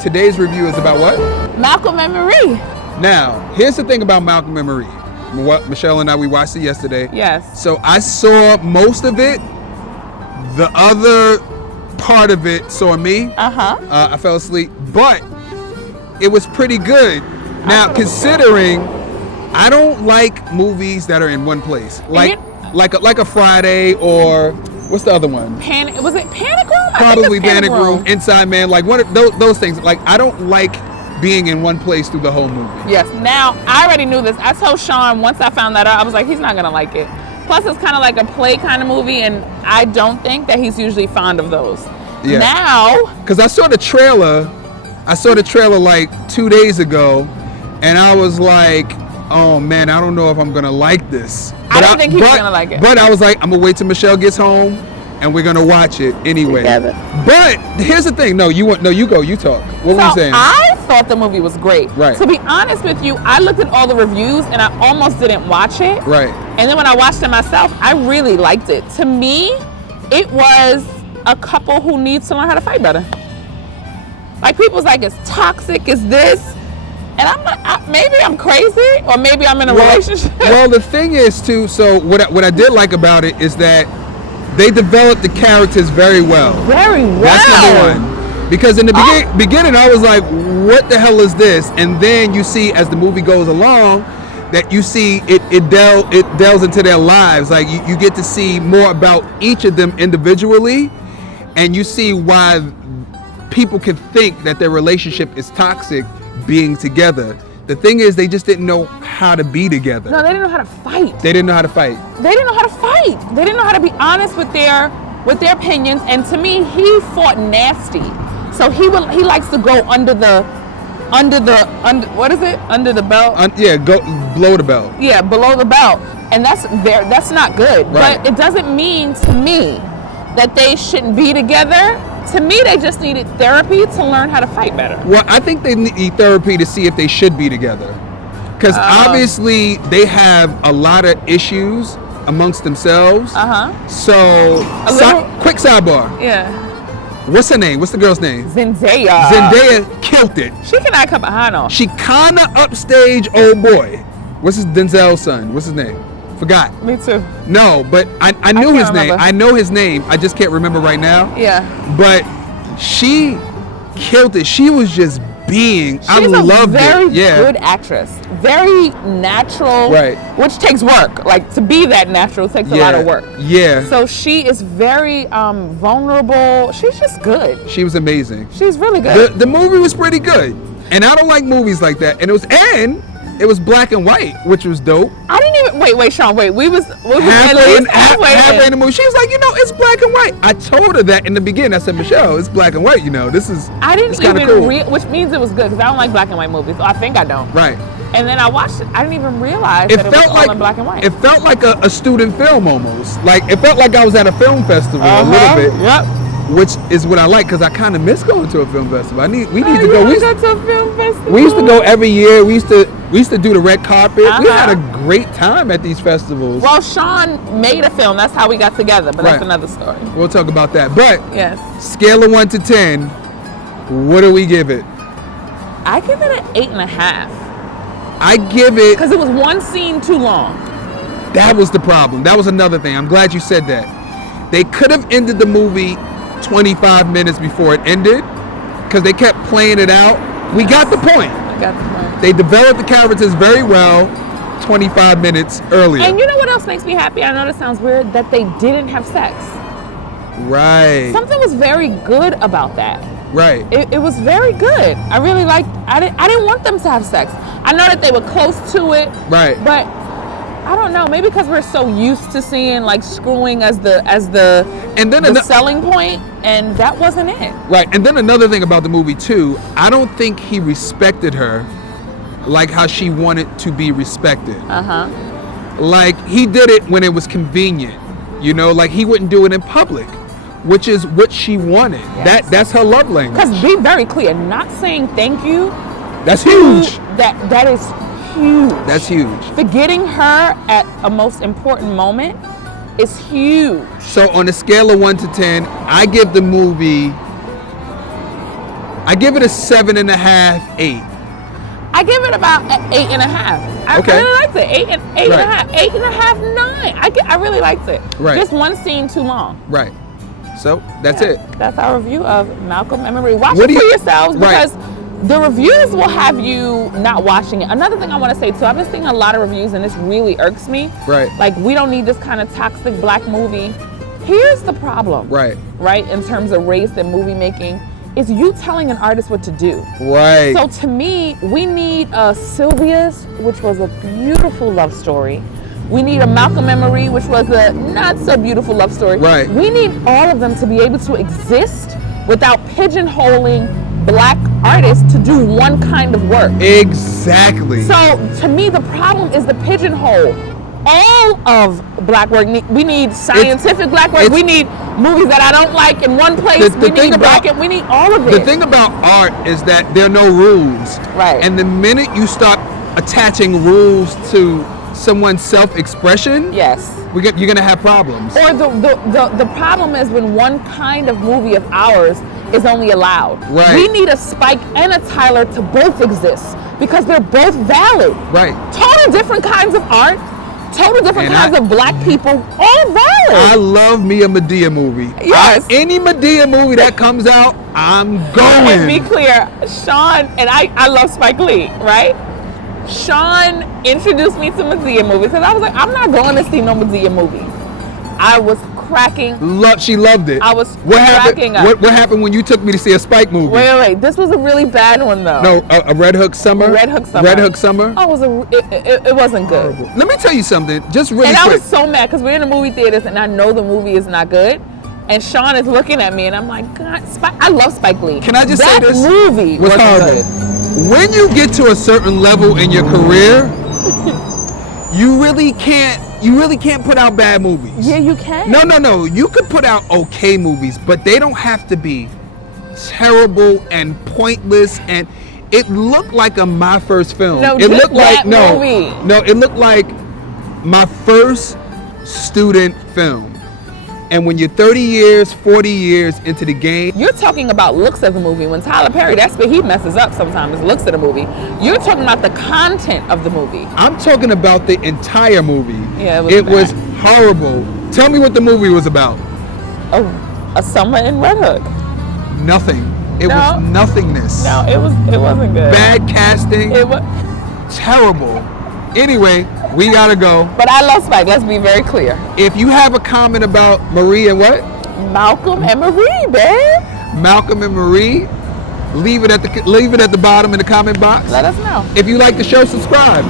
today's review is about what? Malcolm and Marie. Now, here's the thing about Malcolm and Marie. What Michelle and I, we watched it yesterday. Yes. So I saw most of it. The other part of it saw me. I fell asleep, but it was pretty good. Now, considering I don't like movies that are in one place, like a Friday or what's the other one? Was it Panic Room? Probably Panic Room, Inside Man, like one of those things. Like I don't like being in one place through the whole movie. Yes. Now, I already knew this. I told Sean once I found that out, I was like, he's not gonna like it. Plus, it's kind of like a play kind of movie, and I don't think that he's usually fond of those. Yeah. Now, because I saw the trailer like 2 days ago, and I was like, oh man, I don't know if I'm gonna like this. I don't think he's gonna like it. But I was like, I'm gonna wait till Michelle gets home, and we're gonna watch it anyway. Together. But here's the thing. You go. You talk. What were you saying? I thought the movie was great. Right. To be honest with you, I looked at all the reviews and I almost didn't watch it. Right. And then when I watched it myself, I really liked it. To me, it was a couple who needs to learn how to fight better. Like, people's like, it's toxic, it's this. And I'm like, maybe I'm crazy, or maybe I'm in a relationship. Well, the thing is, too, so what I did like about it is that they developed the characters very well. Very well. That's number one. Because in the beginning, I was like, what the hell is this? And then you see, as the movie goes along, that you see it delves into their lives. Like, you get to see more about each of them individually, and you see why people can think that their relationship is toxic being together. The thing is, they just didn't know how to be together. No, they didn't know how to fight. They didn't know how to fight. They didn't know how to fight. They didn't know how to be honest with their opinions. And to me, he fought nasty. So he likes to go under the what is it? Under the belt? Go below the belt. Yeah, below the belt. And that's not good. Right. But it doesn't mean to me that they shouldn't be together. To me, they just needed therapy to learn how to fight better. Well, I think they need therapy to see if they should be together. Because obviously they have a lot of issues amongst themselves. So, quick sidebar. Yeah. What's her name? What's the girl's name? Zendaya. Zendaya killed it. She cannot come behind on. She kinda upstage old boy. What's his Denzel's son? What's his name? Forgot. Me too. No, but I knew his name. I know his name. I just can't remember right now. Yeah. But she killed it. She was just being. I loved it. She's a very good actress. Very natural. Right. Which takes work. Like, to be that natural takes a lot of work. Yeah. So she is very vulnerable. She's just good. She was amazing. She's really good. The movie was pretty good, and I don't like movies like that. And it was black and white, which was dope. I didn't even wait, Sean. We was halfway in the movie. She was like, it's black and white. I told her that in the beginning. I said, Michelle, it's black and white. This is. I didn't even cool. which means it was good, because I don't like black and white movies. I think I don't. Right. And then I watched it. I didn't even realize that it was all in black and white. It felt like a student film almost. Like, it felt like I was at a film festival a little bit. Yep. Which is what I like, because I kind of miss going to a film festival. We need to go. We used to go to a film festival. We used to go every year. We used to do the red carpet. We had a great time at these festivals. Well, Sean made a film. That's how we got together, but that's another story. We'll talk about that. But yes, scale of 1 to 10, what do we give it? I give it an 8.5. I give it, because it was one scene too long. That was the problem. That was another thing. I'm glad you said that. They could have ended the movie 25 minutes before it ended, because they kept playing it out. We got the point. They developed the characters very well 25 minutes earlier. And you know what else makes me happy? I know this sounds weird, that they didn't have sex. Right. Something was very good about that. Right. It was very good. I really liked. I didn't want them to have sex. I know that they were close to it. Right. But I don't know. Maybe because we're so used to seeing like screwing as the selling point, and that wasn't it. Right. And then another thing about the movie too, I don't think he respected her like how she wanted to be respected. Like, he did it when it was convenient. Like, he wouldn't do it in public, which is what she wanted. Yes. That's her love language. Because be very clear, not saying thank you. That's huge. That is huge. That's huge. Forgetting her at a most important moment is huge. So on a scale of 1 to 10, I give the movie I give it a 7.5, 8. I give it about an 8.5. I Okay. really liked it. 8.5, 9. I really liked it. Right. Just one scene too long. Right. So that's Yeah, it. That's our review of Malcolm and Marie. Watch What it do for you- yourselves Right. because the reviews will have you not watching it. Another thing I want to say too, I've been seeing a lot of reviews and this really irks me. Right. Like, we don't need this kind of toxic black movie. Here's the problem. Right. Right, in terms of race and movie making, is you telling an artist what to do. Right. So to me, we need a Sylvia's, which was a beautiful love story. We need a Malcolm and Marie, which was a not so beautiful love story. Right. We need all of them to be able to exist without pigeonholing black artists to do one kind of work. Exactly. So to me, the problem is the pigeonhole. All of black work. We need scientific black work. We need movies that I don't like in one place. We need black, and we need all of it. The thing about art is that there are no rules. Right. And the minute you start attaching rules to someone's self-expression, yes, you're gonna have problems. Or the problem is when one kind of movie of ours is only allowed. Right. We need a Spike and a Tyler to both exist because they're both valid. Right. Total different kinds of art, total different And kinds of black people, all valid. I love me a Medea movie. Yes. Any Medea movie that comes out, I'm And going. be clear, Sean, and I love Spike Lee, right? Sean introduced me to Medea movies and I was like, I'm not going to see no Medea movies. I was cracking. She loved it. I was what happened? cracking up. What happened when you took me to see a Spike movie? Wait. This was a really bad one though. No, a Red Hook Summer. Red Hook Summer. Red Hook Summer. Oh, it wasn't good. Let me tell you something, just really And quick. I was so mad because we're in the movie theaters and I know the movie is not good. And Sean is looking at me and I'm like, God, I love Spike Lee. Can I just say this? That movie was wasn't horrible. good. When you get to a certain level in your career, you really can't put out bad movies. Yeah, you can. No. You could put out okay movies, but they don't have to be terrible and pointless. And it looked like my first film. No, it just looked like that movie. No, it looked like my first student film. And when you're 30 years, 40 years into the game, You're talking about looks of the movie. When Tyler Perry, that's where he messes up sometimes, is looks of the movie. You're talking about the content of the movie. I'm talking about the entire movie. Yeah, it bad. was horrible. Tell me what the movie was about. A summer in Red Hook. Nothing. It was nothingness. No, it wasn't good. Bad casting. It was. Terrible. Anyway, we gotta go. But I love Spike. Let's be very clear. If you have a comment about Marie and what? Malcolm and Marie, babe. Malcolm and Marie, leave it at the bottom in the comment box. Let us know. If you like the show, subscribe.